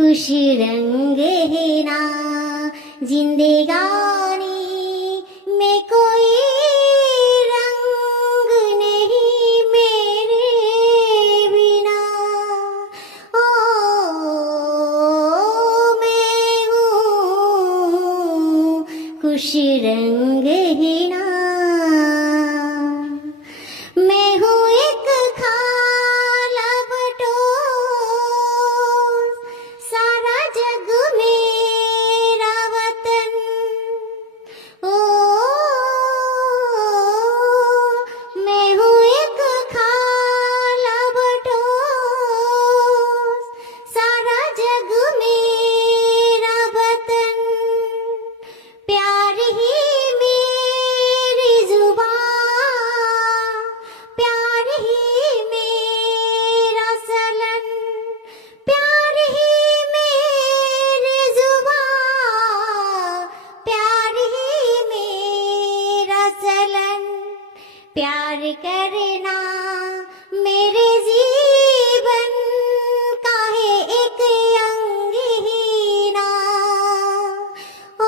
खुशी रंग है ना जिंदगानी में कोई रंग नहीं मेरे बिना। ओ मैं हूँ खुशी रंग है ना। मैं हूँ एक खाला बटोर, सारा जग मेरा वतन। ओ मैं हूँ एक खाला बटोर, सारा जग मेरा वतन। प्यार ही मेरी जुबान, प्यार ही मेरा सलन, प्यार ही मेरी जुबान, प्यार ही मेरा सलन। प्यार करना मेरे जीवन का है एक अंग ही ना। ओ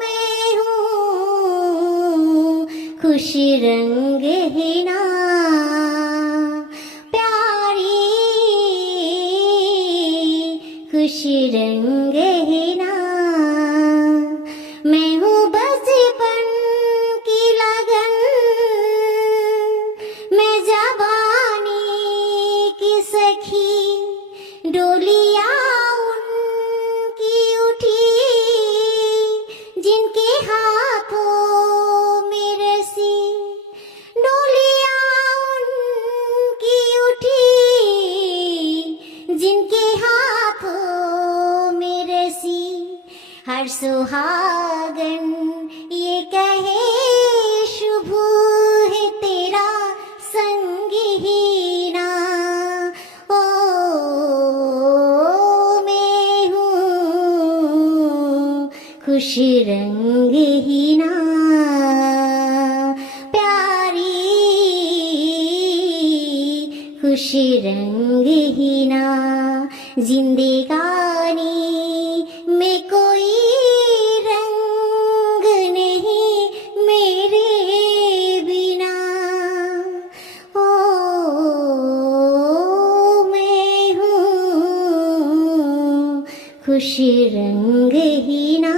मैं हूँ खुशी रंग है ना। प्यारी खुशी रंग है ना। मैं हूँ बचपन की लगन, मैं जवानी की सखी। डोलियाँ उनकी उठी जिनके हाथों में रसी। डोलियाँ उनकी उठी जिनके हाथों में रसी। हर सुहागन ये कहे शुभ है तेरा संग ही ना। ओ मैं हूँ खुशी रंग ही ना। प्यारी खुशी रंग ही ना। जिंदगानी में कोई रंग नहीं मेरे बिना। ओ मैं हूँ खुशी रंग ही ना।